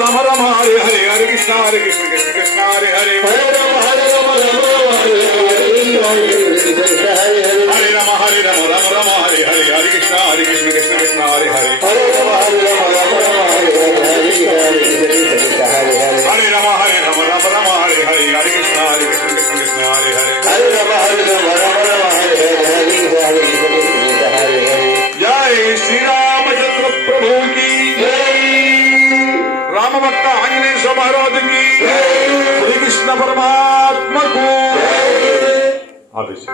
రమ రమ హరి హరి హరి కృష్ణ హరి కృష్ణ కృష్ణ కృష్ణ హరి హరి హరి రమ హరి రమ రమ రమ హరి హరి రమ హరి రమ రమ రమ హరి హరి హరి కృష్ణ హరి కృష్ణ కృష్ణ కృష్ణ హరి హరి హరి రమ హరి రమ రమ రమ హరి హరి హరి హరి రమ హరి రమ రమ రమ హరి హరి హరి కృష్ణ హరి కృష్ణ కృష్ణ కృష్ణ హరి హరి హరి రమ హరి రమ రమ రమ హరి హరి హరి भक्त आंजनेय स्वामी की। श्री कृष्ण परमात्मा को। आदेश।